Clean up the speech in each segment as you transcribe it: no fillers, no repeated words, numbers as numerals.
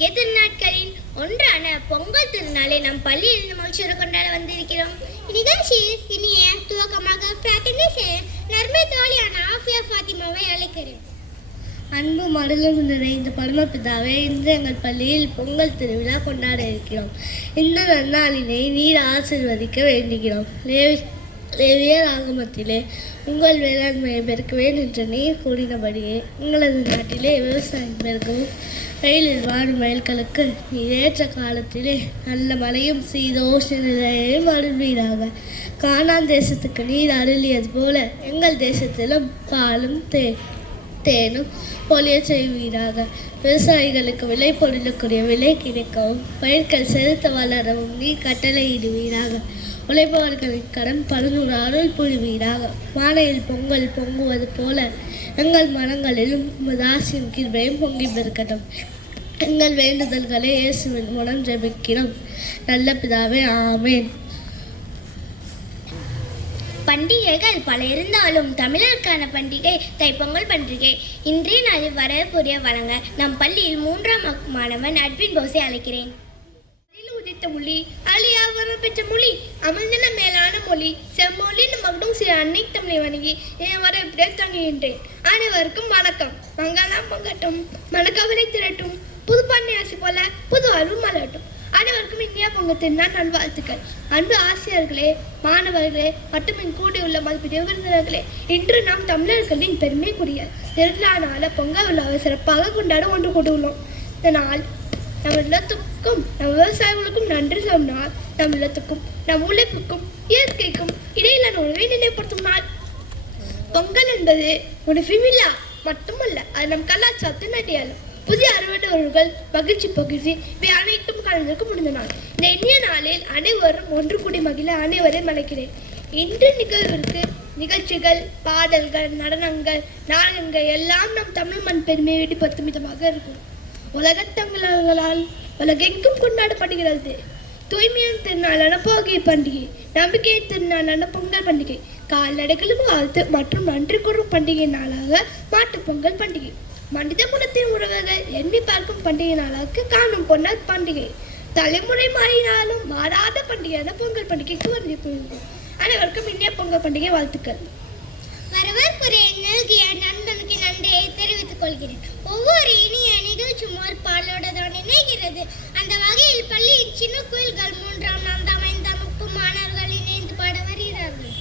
முக்கிய திருநாட்களில் ஒன்றான பொங்கல் திருநாளை நம் பள்ளியில் மகிழ்ச்சியோடு கொண்டாட வந்திருக்கிறோம். இந்நிகழ்ச்சியில் இனிய துவக்கமாக பிரார்த்தனை செய்ய நர்மை தோழியான ஆஃபியா ஃபாத்திமாவை அழைக்கிறேன். அன்பு மடலும் நிறைந்த பரமபிதாவே, இன்று எங்கள் பள்ளியில் பொங்கல் திருவிழா கொண்டாட இருக்கிறோம். இந்த நன்னாளினை நீர் ஆசீர்வதிக்க வேண்டுகிறோம். லேவியர் ஆகமத்திலே உங்கள் வேளாண்மையை பெருக்குவேன் என்று நீர் கூறினபடியே உங்களது நாட்டிலே விவசாயம் பெருக்கவும் வெயிலில் வாடும் வயல்களுக்கு நீர் ஏற்ற காலத்திலே நல்ல மழையும் சீதோஷ நிலையையும் அருள்வீராக. கானான் தேசத்துக்கு நீர் அருளியது போல எங்கள் தேசத்திலும் பாலும் தேனும் பொழிய செய்வீராக. விவசாயிகளுக்கு விளை பொருளுக்குரிய விலை கிடைக்கவும் பயிர்கள் செலுத்த வளரவும் நீர் கட்டளையிடுவீராக. உழைப்பவர்களின் கடன் 11 அருள் புரிவீராக. மாலையில் பொங்கல் பொங்குவது போல எங்கள் மனங்களிலும் ஆசியும் கிருபையும் பொங்கி பெருக்கட்டும். எங்கள் வேண்டுதல்களை இயேசுவின் மூலம் ஜெபிக்கிறோம் நல்ல பிதாவே, ஆமேன். பண்டிகைகள் பல இருந்தாலும் தமிழருக்கான பண்டிகை தைப்பொங்கல் பண்டிகை. இன்றைய நாளில் வரப்புரிய வழங்க நம் பள்ளியில் 3ஆம் வகுப்பு மாணவன் அட்வின் போஸை அழைக்கிறேன். உதித்த மொழி அழியாவர பெற்ற மொழி அமிழ்ந்தன மேலான மொழி செம்மொழி மகடும் சில அன்னை தமிழை வணங்கி வர இப்படியே தங்குகின்றேன். அனைவருக்கும் வணக்கம். மங்களம் பொங்கட்டும், மனக்கவலை திரட்டும், புது பண்ணி போல புது அருள் மலரட்டும். அனைவருக்கும் இந்தியா பொங்கல் திருநாள் நல்வாழ்த்துக்கள். அன்பு ஆசிரியர்களே, மாணவர்களே மற்றும் கூடியுள்ள மதிப்பிட விருந்தினர்களே, இன்று நாம் தமிழர்களின் பெருமைக்குரிய திருநாளான பொங்கல் விழாவை சிறப்பாக கொண்டாட ஒன்று கூடியுள்ளோம். இதனால் நம் இல்லத்துக்கும் நம் விவசாயிகளுக்கும் நன்றி சொன்னால் நம் இல்லத்துக்கும் நம் உழைப்புக்கும் இயற்கைக்கும் இடையிலான உணவை நினைவுபடுத்தும் நாள். பொங்கல் என்பது உணவு விழா மட்டுமல்ல, அது நம் கலாச்சாரத்தின் அடையாளம். புதிய அறுவடைகள் மகிழ்ச்சி பகிர்ச்சி இவை அனைத்தும் கலந்திருக்க முடிந்த நாள். இந்த இனிய நாளில் அனைவரும் ஒன்று கூடி மகிழ அனைவரையும் அழைக்கிறேன். இன்று நிகழ்ச்சிகள், பாடல்கள், நடனங்கள், நாடகங்கள் எல்லாம் நம் தமிழ் மண் பெருமையை வெளிப்படுத்தும் விதமாக இருக்கும். உலகத்தங்களால் உலகெங்கும் கொண்டாடப்படுகிறது. தூய்மையின் திருநாளான போகி பண்டிகை, நம்பிக்கையின் திருநாளான பொங்கல் பண்டிகை, கால்நடைகளுக்கு வாழ்த்து மற்றும் நன்றி கூறும் பண்டிகை நாளாக மாட்டுப் பொங்கல் பண்டிகை, மனித குலத்தின் உறவுகள் எண்ணி பார்க்கும் பண்டிகை நாளாக காணும் பொங்கல் பண்டிகை, தலைமுறை மாறினாலும் மாறாத பண்டிகையான பொங்கல் பண்டிகைக்கு வருகை. அனைவருக்கும் இந்திய பொங்கல் பண்டிகை வாழ்த்துக்கள். வரவேற்புரை நல்கிய நண்பனுக்கு நன்றியை தெரிவித்துக் கொள்கிறேன். ஒவ்வொரு இனிய நிகழ்ச்சியும் ஒரு பாடலோடு தான் இணைகிறது. அந்த வகையில் பள்ளியின் சின்ன கோயில்கள் 3ஆம் 4ஆம் 5ஆம் வகுப்பு மாணவர்கள் இணைந்து பாட வருகிறார்கள்.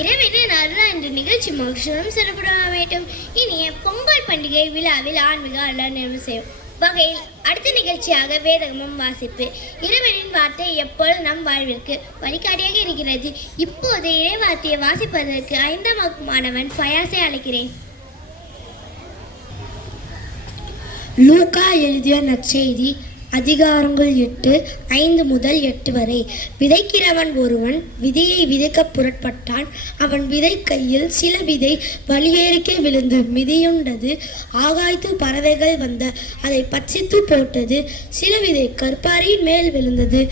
இறைவனின் அருள் என்ற நிகழ்ச்சி மகிழ்ச்சியும் சிறப்புடன் இனிய பொங்கல் பண்டிகை விழாவில் ஆன்மீக அல்ல நிறைவு செய்யும் வகையில் அடுத்த நிகழ்ச்சியாக வேதகமும் வாசிப்பு. இறைவனின் வார்த்தை எப்பொழுது நம் வாழ்விற்கு வழிகாட்டியாக இருக்கிறது. இப்போது இறை வார்த்தையை வாசிப்பதற்கு 5ஆம் வகுப்பு மாணவன் ஃபயாஸை அழைக்கிறேன். லூக்கா எழுதிய நற்செய்தி அதிகாரங்கள் 8 முதல் 8 வரை. விதைக்கிறவன் ஒருவன் விதையை விதைக்க புறப்பட்டான். அவன் விதைக்கையில் சில விதை வழியேறிக்கே விழுந்து மிதியுண்டது. ஆகாயத்து பறவைகள் வந்த அதை பட்சித்து போட்டது. சில விதை கற்பாறையின் மேல் விழுந்தது.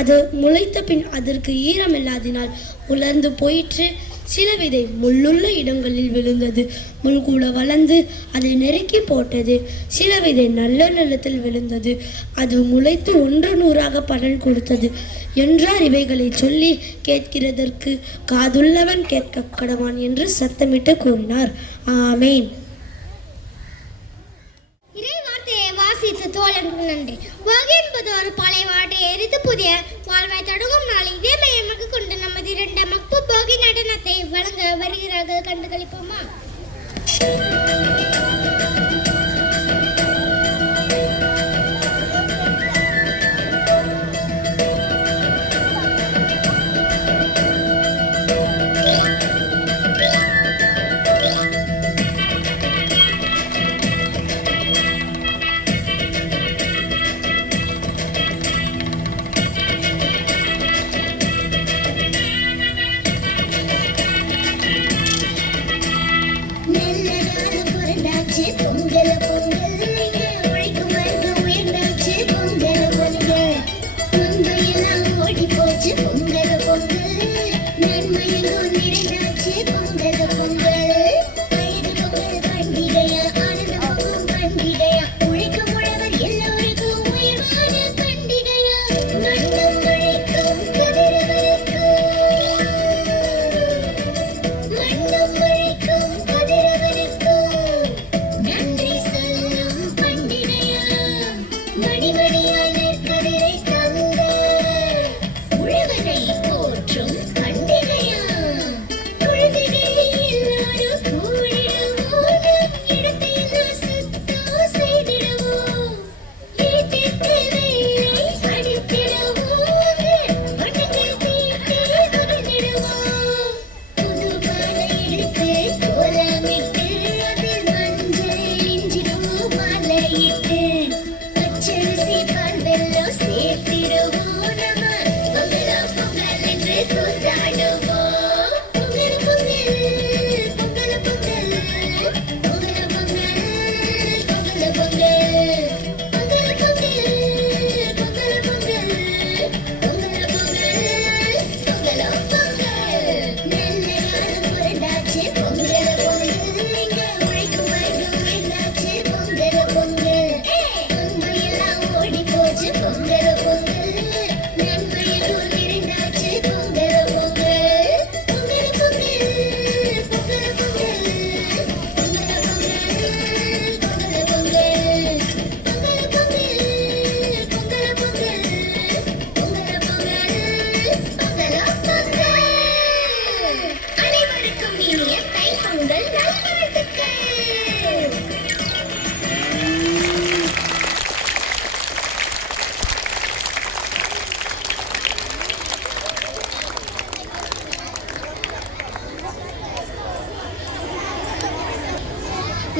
அது முளைத்த பின் அதற்கு ஈரமில்லாதினால் உலர்ந்து போயிற்று. சில விதை முள்ளுள்ள இடங்களில் விழுந்தது. முள் கூட வளர்ந்து அதை நெருக்கி போட்டது. சில விதை நல்ல நிலத்தில் விழுந்தது. அது முளைத்து 100 பலன் கொடுத்தது என்றார். இவைகளை சொல்லி கேட்கிறதற்கு காதுள்ளவன் கேட்க கடவான் என்று சத்தமிட்டு கூறினார். ஆமேன். தோழனுக்கு நன்றி. வகை என்பது ஒரு பழைய வாட்டை எரித்து புதிய வாழ்வாய் தொடங்கும் நாள். இதே மையமாக கொண்டு நமது 2ஆம் வகுப்பு போகி நடனத்தை வழங்க வருகிறார்கள். கண்டுகளிப்போமா?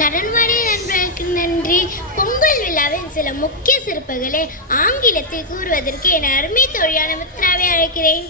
நடன்வாடி நண்பர்களுக்கு நன்றி. பொங்கல் விழாவின் சில முக்கிய சிறப்புகளை ஆங்கிலத்தில் கூறுவதற்கு என் அருமை தோழியான மித்ராவை அழைக்கிறேன்.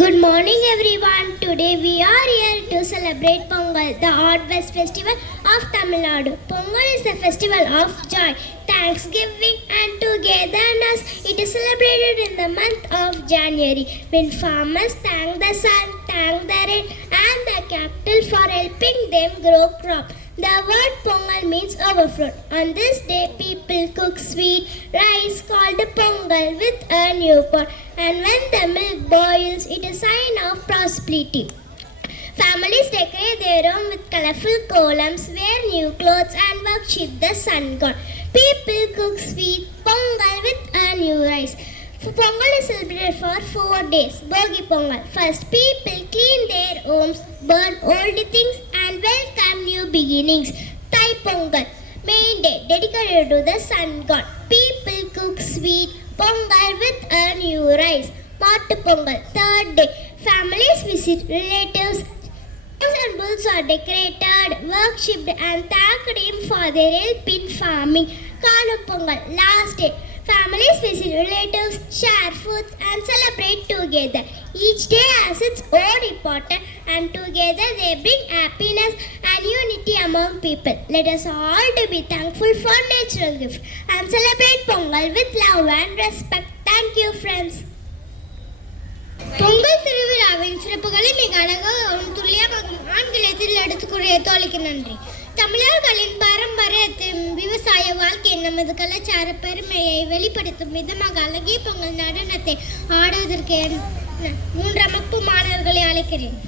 Good morning everyone. Today we are here to celebrate Pongal, the harvest festival of Tamil Nadu. Pongal is a festival of joy, thanksgiving and togetherness. It is celebrated in the month of January when farmers thank the sun, thank the rain and the cattle for helping them grow crop. The word Pongal means overflow. On this day, people cook sweet rice called Pongal with a new pot, and when the milk boils, it is a sign of prosperity. Families decorate their home with colorful columns, wear new clothes, and worship the sun god. People cook sweet Pongal with a new rice. Pongal is celebrated for 4 days. Bogi Pongal. First, people clean their homes, burn old things, and welcome new beginnings. Thai Pongal. Main day dedicated to the sun god. People cook sweet pongal with a new rice. Mattu Pongal. Third day, families visit relatives. Cows and bulls are decorated, worshipped, and thanked him for their help in farming. Kanu Pongal. Last day, families visit relatives, share foods, and celebrate together. Each day has its own importance, and together they bring happiness and unity among people. Let us all to be thankful for natural gifts and celebrate Pongal with love and respect. Thank you, friends. Pongal திருவிழாவின் சிறப்புகளை மிக அழகாகவும் துல்லியமாகவும் ஆங்கிலத்தில் எடுத்துக்கூறிய தோழிக்கு நன்றி. தமிழர்களின் பாரம்பரியத்தின் விவசாய வாழ்க்கை நமது கலாச்சார பெருமையை வெளிப்படுத்தும் விதமாக அழகிய பொங்கல் நடனத்தை ஆடுவதற்கு 3ஆம் வகுப்பு மாணவர்களை அழைக்கிறேன்.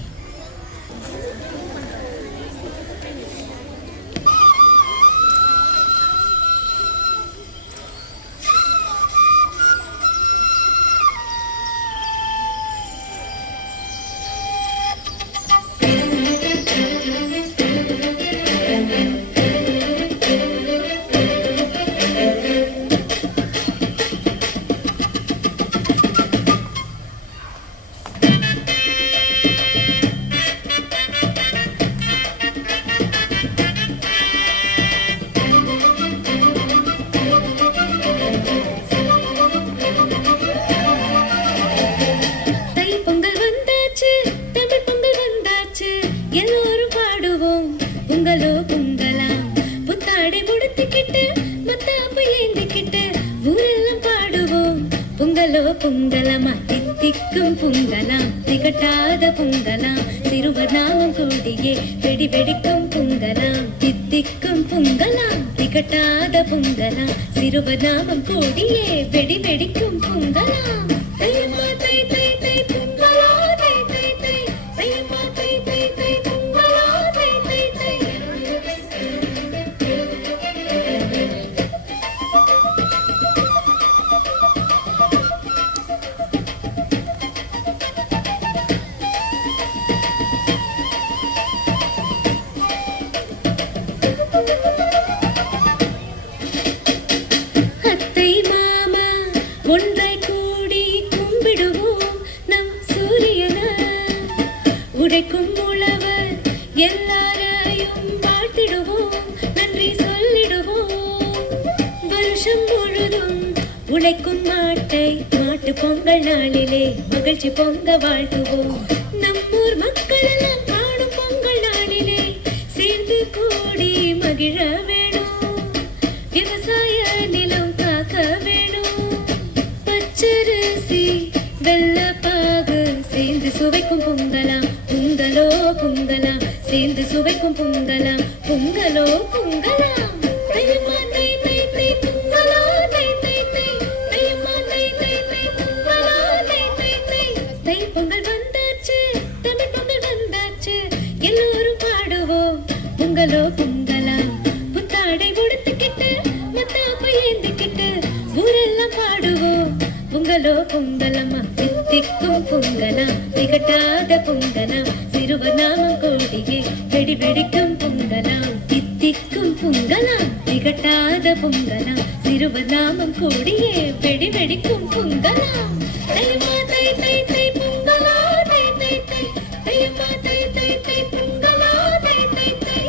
எல்லோரும் பாடுவோம் பொங்கலோ பொங்கலாம், புத்தாடை முடித்துக்கிட்டு மத்தாப்பு ஏந்திக்கிட்டு ஊரெல்லாம் பாடுவோம் பொங்கலோ பொங்கலமா. தித்திக்கும் பொங்கலாம், திகட்டாத பொங்கலாம், சிறுவர் நாமம் கூடியே வெடி வெடிக்கும் பொங்கலாம். தித்திக்கும் பொங்கலாம், திகட்டாத பொங்கலாம், சிறுவர் நாமம் கூடியே வெடி வெடிக்கும் பொங்கலாம். தையம்மா தை தை தை பொங்கலா, தை தை தை தையம்மா தை தை தை பொங்கலா, தை தை தை. அத்தை மாமா ஒன்றை கூடி கும்பிடுவோம் நம் சூரியனா. உடைக்கும் உழவர் எல்லாரையும் வாழ்த்திடுவோம், நன்றி சொல்லிடுவோம். வருஷம் முழுதும் உழைக்கும் மாட்டை மாட்டு பொங்கல் நாளிலே மகிழ்ச்சி பொங்க வாழ்த்துவோம். நம்மூர் மக்கள் எல்லாம் பாடும் பொங்கல் நாளிலே சேர்ந்து கூடி மகிழ வேணும். விவசாய நிலம் காக்க வேணும். பச்சரிசி வெள்ளப்பாகு சேர்ந்து சுவைக்கும் பொங்கலாம், பொங்கலோ பொங்கலாம், சேர்ந்து சுவைக்கும் பொங்கலாம், பொங்கலோ பொங்கலாம். தையம்மா தை தை தை பொங்கலா, தை தை தை தையம்மா தை தை தை பொங்கலா, தை தை தை. தை பொங்கல் வந்தாச்சு, தமிழ் பொங்கல் வந்தாச்சு, எல்லோரும் பாடுவோம் பொங்கலோ பொங்கலாம். புத்தாடை உடுத்துக்கிட்டு மத்தாப்பு ஏந்திக்கிட்டு ஊரெல்லாம் பாடுவோம் பொங்கலோ பொங்கலம்மா. தித்திக்கும் பொங்கலாம், திகட்டாத பொங்கலாம், சிறுவர் நாமம் கோடியே வெடி வெடிக்கும் பொங்கலாம். தித்திக்கும் பொங்கலாம், திகட்டாத பொங்கலாம், சிறுவர் நாமம் கோடியே வெடி வெடிக்கும் பொங்கலாம். தையம்மா தை தை தை பொங்கலா, தை தை தை தையம்மா தை தை தை பொங்கலா, தை தை தை.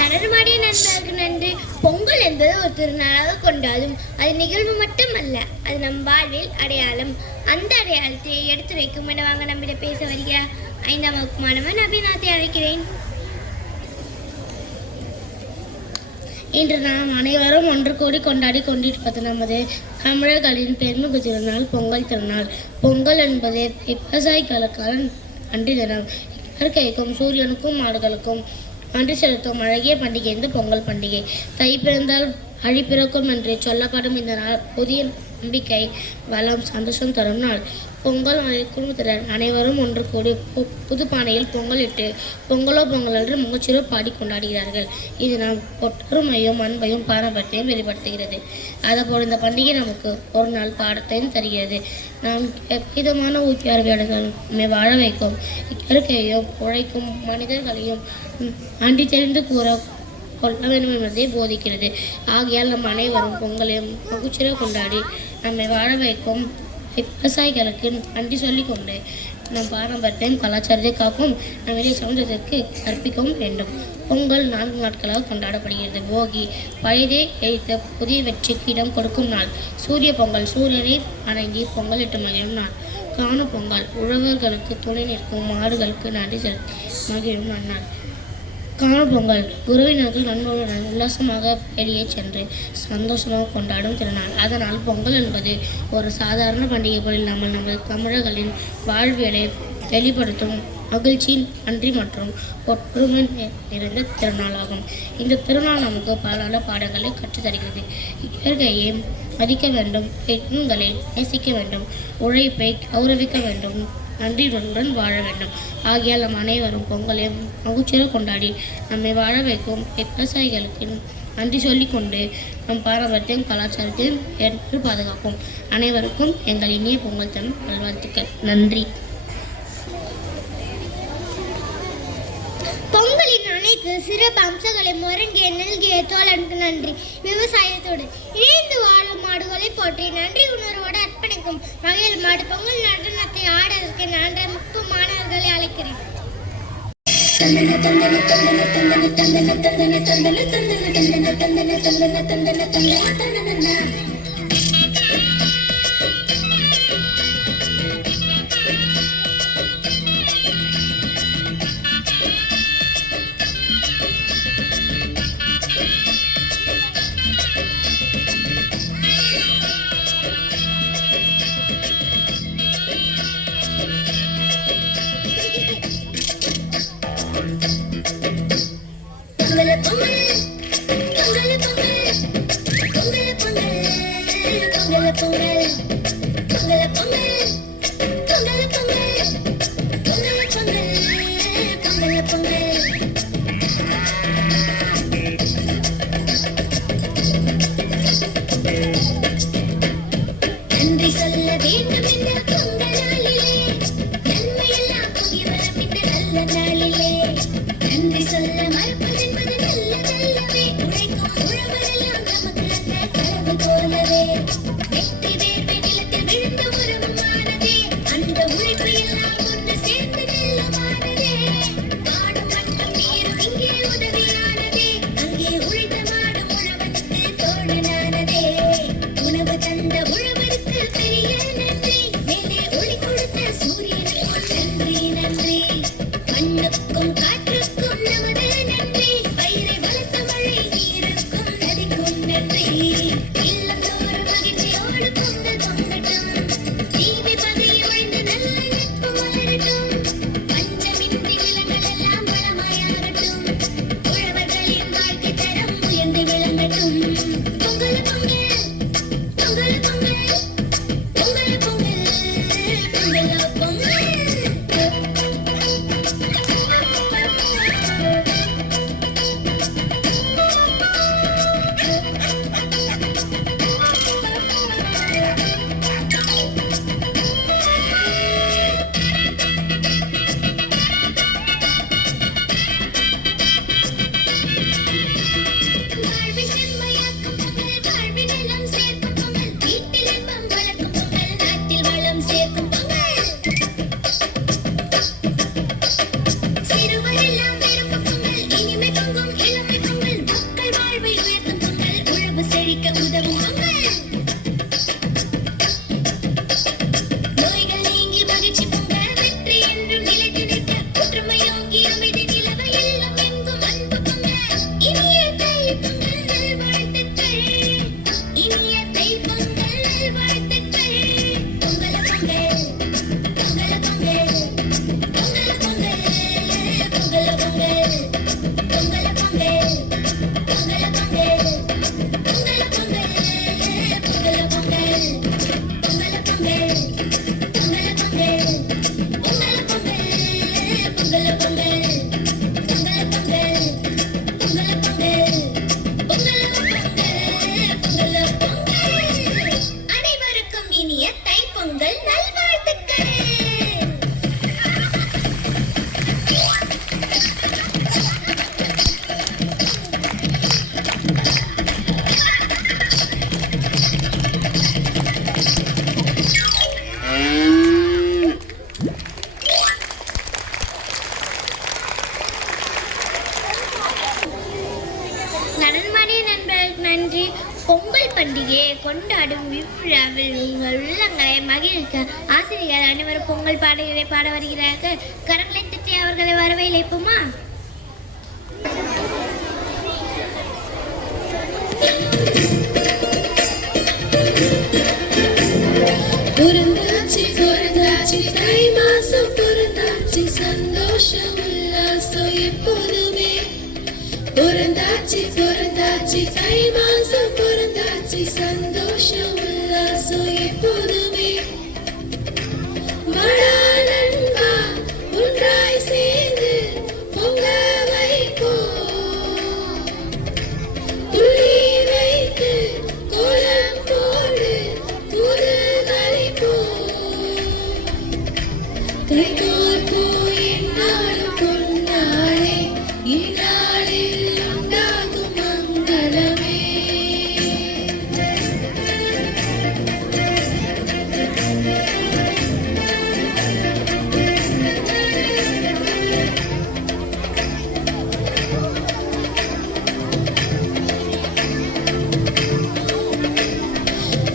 நடனமாடிய நண்பர்களுக்கு நன்றி. பொங்கல் என்பது ஒரு திருநாளாக கொண்டாடும். அது நிகழ்வு மட்டுமல்ல, அது நம் வாழ்வில் அடையாளம். அந்த அடையாளத்தை எடுத்துரைக்கும் இடமாக நம்மிடம் பேச வருகிறார் 5ஆம் வகுப்பு மாணவன் அபிநாத்தை அழைக்கிறேன். இன்று நாம் அனைவரும் ஒன்று கூடி கொண்டாடி கொண்டிருப்பது நமது தமிழர்களின் பெருமிகு திருநாள் பொங்கல் திருநாள். பொங்கல் என்பது விவசாயிகளுக்கான நன்றி தினம். இயற்கைக்கும் சூரியனுக்கும் மாடுகளுக்கும் நன்றி செலுத்தும் அழகிய பண்டிகை இந்த பொங்கல் பண்டிகை. தை பிறந்தால் அழி பிறக்கும் என்று சொல்லப்படும் இந்த நாள் புதிய நம்பிக்கை, வளம், சந்தோஷம் தரும் நாள். பொங்கல் நாளில் குடும்பத்தினர் அனைவரும் ஒன்று கூடி புது பானையில் பொங்கல் இட்டு பொங்கலோ பொங்கல் என்று முகச்சிறு பாடி கொண்டாடுகிறார்கள். இது நம் ஒற்றுமையும் அன்பையும் பாரம்பரியத்தையும் வெளிப்படுத்துகிறது. அதேபோல் இந்த பண்டிகை நமக்கு ஒரு நாள் பாடத்தையும் தருகிறது. நாம் விதமான ஊக்கியாளர்கள் நம்மை வாழ வைக்கும் இயற்கையையும் உழைக்கும் மனிதர்களையும் அன்றி தெரிந்து கொள்ள வேண்டும் என்பதை போதிக்கிறது. ஆகையால் நம் அனைவரும் பொங்கலையும் மகிழ்ச்சியாக கொண்டாடி நம்மை வாழ வைக்கும் விவசாயிகளுக்கு நன்றி சொல்லிக்கொண்டு நம் பாரம்பரியத்தையும் கலாச்சாரத்தை காக்கும் நம்முடைய சமுதாயத்திற்கு கற்பிக்கவும் வேண்டும். பொங்கல் 4 நாட்களாக கொண்டாடப்படுகிறது. போகி பழையதை எரித்த புதிய வெற்றிக்கு இடம் கொடுக்கும் நாள். சூரிய பொங்கல் சூரியனை வணங்கி பொங்கலிட்டு மகிழும் நாள். காணும் பொங்கல் உழவர்களுக்கு துணை நிற்கும் மாடுகளுக்கு நன்றி செலுத்தி மகிழும் நன்னாள். காணும் பொங்கல் உறவினர்கள் நண்பர்களுடன் உல்லாசமாக வெளியே சென்று சந்தோஷமாக கொண்டாடும் திருநாள். அதனால் பொங்கல் என்பது ஒரு சாதாரண பண்டிகை போல் இல்லாமல் நமது தமிழர்களின் வாழ்வியலை வெளிப்படுத்தும் மகிழ்ச்சி, நன்றி மற்றும் ஒற்றுமை நிறைந்த திருநாளாகும். இந்த திருநாள் நமக்கு பல பாடங்களை கற்றுத்தருகிறது. இயற்கையை மதிக்க வேண்டும், பெண்களை நேசிக்க வேண்டும், உழைப்பை கௌரவிக்க வேண்டும், நன்றியுடன் வாழ வேண்டும். ஆகியால் நம் அனைவரும் பொங்கலை மகிழ்ச்சியாக கொண்டாடி நம்மை வாழ வைக்கும் விவசாயிகளுக்கு நன்றி சொல்லிக்கொண்டு நம் பாரம்பரியத்தையும் கலாச்சாரத்தையும் ஏற்று பாதுகாப்போம். அனைவருக்கும் எங்கள் இனிய பொங்கல் தமிழ் நல்வாழ்த்துக்கள். நன்றி. பொங்கலின் அனைத்து சிறப்பு அம்சங்களையும் ஒருங்கிய நல்கிய தோழனுக்கு நன்றி. விவசாயத்தோடு இணைந்து வாழும் மாடுகளை போற்றி நன்றி உணர்வோடு அர்ப்பணிக்கும் வகையில் மாடு பொங்கல் நடனத்தை ஆடுவதற்கு நான் முப்பு மாணவர்களை அழைக்கிறேன். நன்றி சொல்ல வேண்டும் இந்த பொங்கல் நாளிலே, நன்மையெல்லாம் பொங்கி வரும் இந்த நல்ல நாளிலே. நன்றி சொல்ல மறுப்பது என்பது நல்லதல்லவே, உழைக்கும் உழவரெல்லாம் நமக்கு அந்த கடவுள் போலவே. வெற்றி வேர்வை நிலத்தில் விழுந்த உறவுமானதே, அந்த உழைப்பு எல்லாம் ஒன்று சேர்ந்து நெல்லமானதே. காடும் மண்ணும் நீரும் இங்கே உதவியானதே, அங்கே உழைத்த மாடும் உழவனுக்கு தோழனானதே. உணவு தந்த உழவருக்கு பெரிய நன்றி, மேலே ஒளி கொடுத்த சூரியனுக்கும் நன்றி நன்றி. மண்ணுக்கும் காற்றுக்கும் நமது நன்றி, பயிரை வளர்த்த மழை நீருக்கும் நதிக்கும் நன்றி. இல்லந்தோறும் மகிழ்ச்சியோடு பொங்கல் பொங்கட்டும், தீமை பகை ஒழிந்து நல்ல நட்பு மலரட்டும். பஞ்சமின்றி நிலங்கள் எல்லாம் வளமாயாகட்டும், உழவர்களின் வாழ்க்கை தரம் உயர்ந்து விளங்கட்டும். பொங்கல் பொங்கல் பொங்கல் பொங்கல் பொங்கல் பொங்கல் பொங்கலோ பொங்கல். வாழ்வை செம்மையாக்கும் பொங்கல், வாழ்வின் எல்லாம் சேர்க்கும் பொங்கல், வீட்டில் இன்பம் வளர்க்கும் பொங்கல், நாட்டில் வளம் சேர்க்கும் பொங்கல். சிறுவரெல்லாம் விரும்பும் பொங்கல், இனிமை பொங்கும் இளமை பொங்கல், மக்கள் வாழ்வை உயர்த்தும் பொங்கல், உழவு செழிக்க உதவும் பொங்கல். நோய்கள் நீங்கி மகிழ்ச்சி பொங்க, வெற்றி என்றும் நிலைத்து நிற்க, ஒற்றுமையோங்கி அமைதி நிலவ, எல்லாம் எங்கும் அன்பு பொங்க. இனிய தை பொங்கல் நல்வாழ்த்துக்கள், இனிய தை பொங்கல் நல்வாழ்த்துக்கள். பொங்கல பொங்கல் பொங்கல பொங்கல் பொங்கல பொங்கல் பொங்கல பொங்கல் பொங்கல பொங்கல் பொங்கல பொங்கல் பொங்கல பொங்கல் பொங்கல பொங்கல். கொண்டாடும் இவ்விழாவில் உங்கள் உள்ளங்களை மகிழ்க்க ஆசிரியர்கள் அனைவரும் பொங்கல் பாடல்களை பாட வருகிறார்கள். கரங்களை தட்டி அவர்களை வரவேற்போமா? பொருந்தாச்சி பொருந்தாச்சி தை மாசம் பொருந்தாச்சி சந்தோஷம் உல்லாசம் எப்போதுமே. பொருந்தாச்சி பொருந்தாச்சி தை மாசம் பொருந்தாச்சி சந்தோஷம் உல்லாசம் எப்போதுமே. மழானன்பா ஒன்றாய் சேர்ந்து பொங்க வைப்போம். துள்ளி வைத்து கோலம் போடு கைகோர்ப்போ என்னாலும் பொன்னாளே இந்நாளில் உண்டாகும் மங்களமே.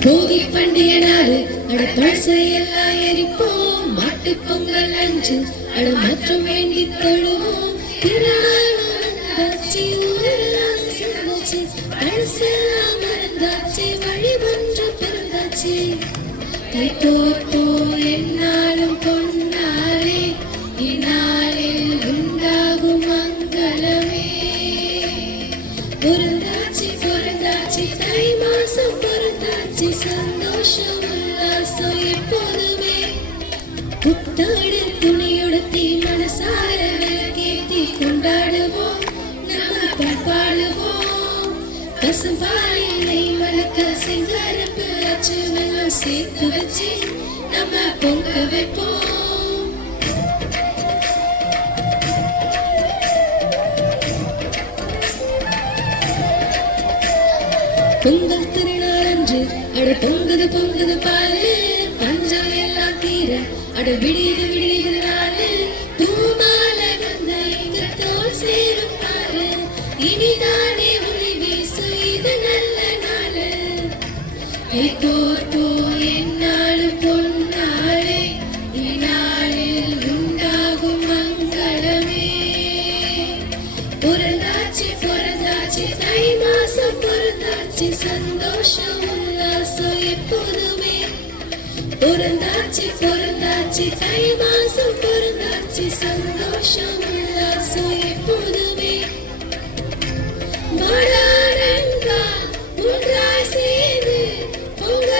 போகி பண்டிகை நாடு அட பழசையெல்லாம் எரிப்போம். மாட்டு பொங்கல் அன்று அட மற்றும் வேண்டி தொழுவோம். திருநாளாச்சி ஊரெல்லாம் சேர்ந்தாச்சு பழசெல்லாம் மறந்தாச்சு வழி ஒன்று பிறந்தாச்சு. கைகோர்ப்போ என்னாலும் பொன்னாளே இந்நாளில் உண்டாகும் மங்களமே. பொருந்தாச்சி பொருந்தாச்சி தை மாசம் பொருந்தாச்சி சந்தோஷம் உல்லாசம் எப்போதுமே. புத்தாடு துணியுடுத்தி மனசார விளக்கேத்தி கொண்டாடுவோம். நம்ம பண்பாடுவோம். பசும்பாலை மலக்க சிங்கரப்பு அச்சு வெள்ளம் சேர்த்து வச்சு நம்ம பொங்க வைப்போம். பொங்கல் திருநாள் அன்று அட பொங்குது பொங்குது பாலு. பஞ்சம் எல்லாம் தீர அட விடியுது விடியுது நாளு. பூமாலை வந்த எங்க தோல் சேரும் பாரு. இனிதானே ஒளி வீசு இது நல்ல நாளு. கைகோர்ப்போ என்னாலும் பொன்னாளே இந்நாளில் உண்டாகும் மங்களமே. பொருந்தாச்சி பொருந்தாச்சி தை மாசம் பொருந்தாச்சி சந்தோஷம் உல்லாசம் எப்போதுமே. பொருந்தாச்சி பொருந்தாச்சி தை மாசம் பொருந்தாச்சி சந்தோஷம் உல்லாசம் எப்போதுமே. மழானன்பா ஒன்றாய் சேர்ந்து பொங்க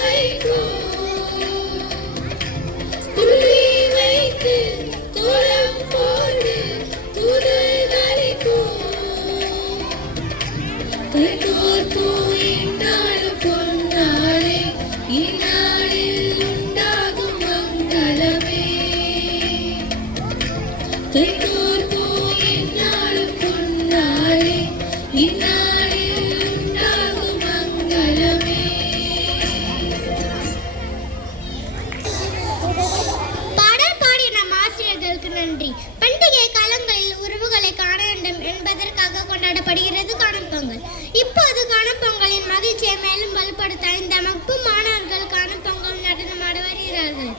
வைப்போம். துள்ளி வைத்து கோலம் போடு கைகோர்ப்போ என்னாலும் பொன்னாளே இந்நாளில் உண்டாகும் மங்களமே. கைகோர்ப்போ என்னாலும் பொன்னாளே இந்நாளில் உண்டாகும் மங்களமே. பாடல் பாடிய நம் ஆசிரியர்களுக்கு நன்றி. பண்டிகை காலங்களில் உறவுகளை காண வேண்டும் என்பதற்காக கொண்டாடப்படுகிறது காணும் பொங்கல். இப்போது காணும் பொங்கலின் மகிழ்ச்சியை மேலும் வலுப்படுத்த இந்த வகுப்பு மாணவர்கள் காணும் பொங்கல் நடனமாட வருகிறார்கள்.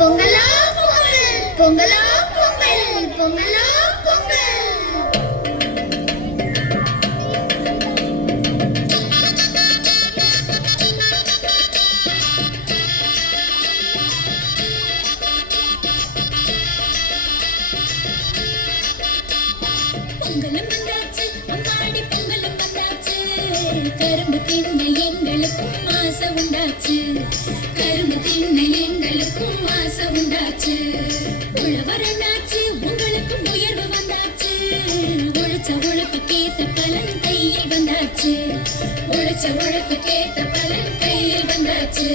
பொங்கலோ பொங்கல் பொங்கலோ பொங்கல் பொங்கலோ பொங்கல். பொங்கலும் வந்தாச்சு அம்மாடி பொங்கலும் வந்தாச்சு. கரும்பு தின்ன எங்களுக்கும் ஆசை உண்டாச்சு. கரும்பு தின்ன எங்களுக்கும் ஆசை உண்டாச்சு. உழவரனாச்சு உங்களுக்கும் உயர்வு வந்தாச்சு. உழைச்ச உழைப்புக்கேத்த பலன் கையில் வந்தாச்சு. உழைச்ச உழைப்புக்கேத்த பலன் கையில் வந்தாச்சு.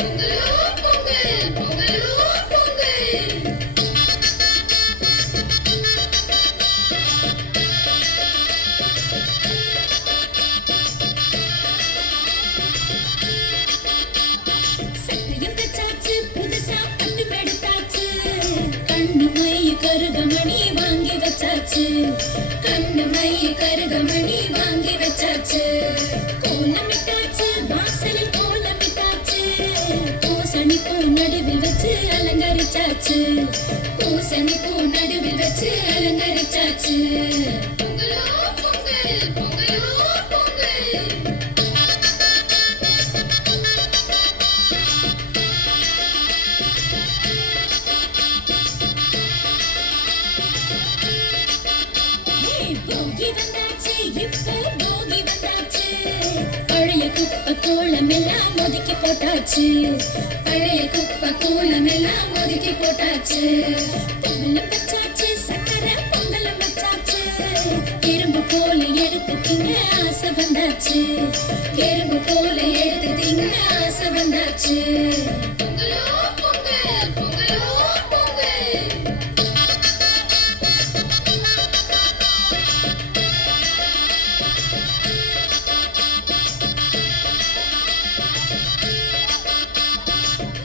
பொங்கலோ பொங்கல் பொங்கலோ பொங்கல். சட்டையும் தச்சாச்சு புதுசா பட்டு எடுத்தாச்சு. கண்ணு மை கருகமணி வாங்கி வச்சாச்சு. கண்ணமை கருகமணி வாங்கி வச்சாச்சு கோலமிட்டாச்சு வாசலில் கோலமிட்டாச்சு பூசணி பூ நடுவில் வச்சு அலங்கரிச்சாச்சு பூசணி பூ நடுவில் வச்சு அலங்கரிச்சாச்சு பொங்கலோ பொங்கல் பொங்கலோ பொங்கல் போகி வந்தாச்சு இப்ப போகி வந்தாச்சு பழைய குப்பை கோலம் எல்லாம் ஒதுக்கி போட்டாச்சு பழைய குப்பை கோலம் எல்லாம் ஒதுக்கி போட்டாச்சு பொங்கலும் வச்சாச்சு சக்கரை பொங்கலும் வச்சாச்சு எறும்பு போல எடுத்து திங்க ஆசை வந்தாச்சு எறும்பு போல எடுத்து திங்க ஆசை வந்தாச்சு பொங்கலோ பொங்கல் பொங்கலோ பொங்கல்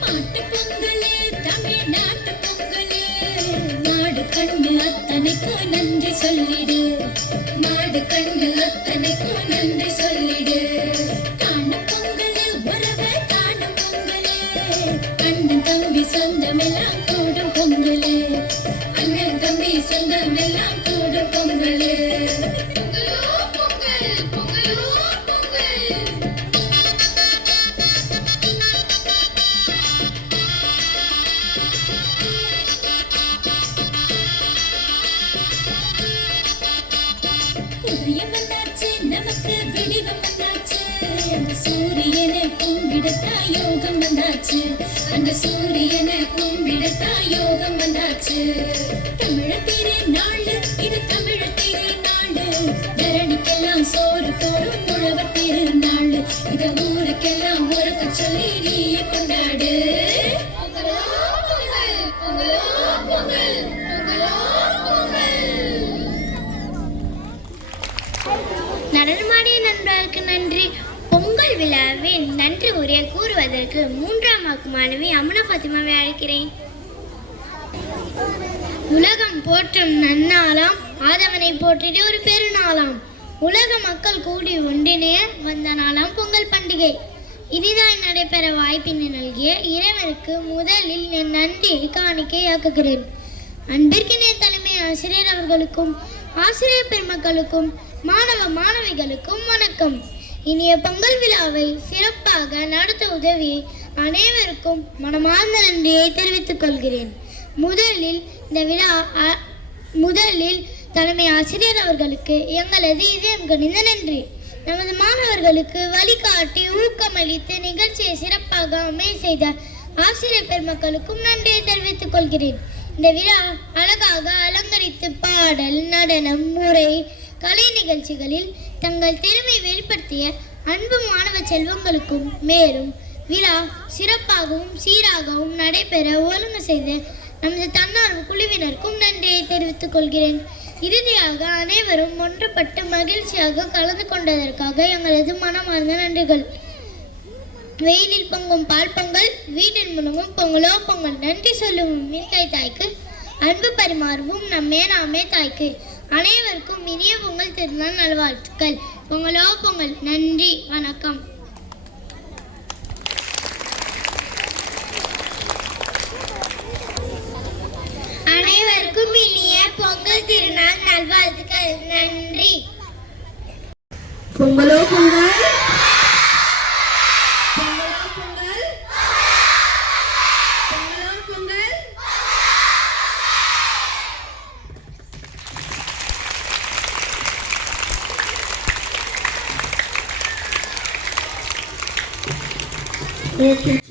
மாட்டு பொங்கலே தமிழ்நாட்டு பொங்கலே மாடு கண்ணு அத்தனைக்கும் நன்றி சொல்லிடு மாடு கண்ணு அத்தனைக்கும் நன்றி சொல்லிடு காணும் பொங்கலே உறவை காணும் பொங்கலே அண்ணன் தம்பி சொந்தமெல்லாம் கூடும் பொங்கலே அண்ணன் தம்பி சொந்தமெல்லாம் கூடும் பொங்கலே பொங்கலோ பொங்கல் பொங்கலோ பொங்கல் உதயம் வந்தாச்சு நமக்கு விடிவம் வந்தாச்சு அந்த சூரியனை கும்பிடத்தா யோகம் வந்தாச்சு அந்த சூரியனை கும்பிடத்தா யோகம் வந்தாச்சு தமிழர் திருநாள் இது தமிழர் திருநாள் தரணிக்கெல்லாம் சோறு போடும் உழவர் திருநாள் இத ஊருக்கெல்லாம் உறக்க சொல்லி நீயே கொண்டாடு பொங்கலோ பொங்கல் பொங்கலோ பொங்கல் பொங்கலோ பொங்கல் நடனமாடிய நண்பர்களுக்கு நன்றி. பொங்கல் விழாவின் நன்றி உரை கூறுவதற்கு 3ஆம் வகுப்பு மாணவி அமுனா ஃபாத்திமாவை அழைக்கிறேன். உலகம் போற்றும் நன்னாளாம் ஆதவனை போற்றிட ஒரு பெருநாளாம் உலக மக்கள் கூடி ஒன்றிணைய வந்த நாளாம் பொங்கல் பண்டிகை. இனிதாய் நடைபெற வாய்ப்பினை நல்கிய இறைவனுக்கு முதலில் என் நன்றியை காணிக்கையாக்குகிறேன். அன்பிற்கினிய தலைமை ஆசிரியர் அவர்களுக்கும் ஆசிரியர் பெருமக்களுக்கும் மாணவ மாணவிகளுக்கும் வணக்கம். இனிய பொங்கல் விழாவை சிறப்பாக நடத்த உதவி அனைவருக்கும் மனமார்ந்த நன்றியை தெரிவித்துக் கொள்கிறேன். முதலில் தலைமை ஆசிரியர் அவர்களுக்கு எங்களது இதயம் கனிந்த நன்றி. நமது மாணவர்களுக்கு வழிகாட்டி ஊக்கமளித்து நிகழ்ச்சியை சிறப்பாக அமைய செய்த ஆசிரியர் பெருமக்களுக்கும் நன்றியை தெரிவித்துக் கொள்கிறேன். இந்த விழா அழகாக அலங்கரித்து பாடல் நடனம் முறை கலை நிகழ்ச்சிகளில் தங்கள் திறமை வெளிப்படுத்திய அன்பு மாணவ செல்வங்களுக்கும் மேலும் விழா சிறப்பாகவும் சீராகவும் நடைபெற ஒழுங்கு செய்த நமது தன்னார்வ குழுவினருக்கும் நன்றியை தெரிவித்துக் கொள்கிறேன். இறுதியாக அனைவரும் ஒன்றுபட்டு மகிழ்ச்சியாக கலந்து கொண்டதற்காக எங்களது மனமார்ந்த நன்றிகள். வெயிலில் பொங்கும் பால் பொங்கல் வீட்டில் முழுங்கும் பொங்கலோ பொங்கல் நன்றி சொல்லும் மின்கை தாய்க்கு அன்பு பரிமாறுவோம் நம்மே நாமே தாய்க்கு. அனைவருக்கும் இனிய பொங்கல் திருநாள் நல்வாழ்த்துக்கள். பொங்கலோ பொங்கல். நன்றி, வணக்கம். அனைவருக்கும் இனிய பொங்கல் திருநாள் நல்வாழ்த்துக்கள். நன்றி. பொங்கலோ பொங்கல் Okay.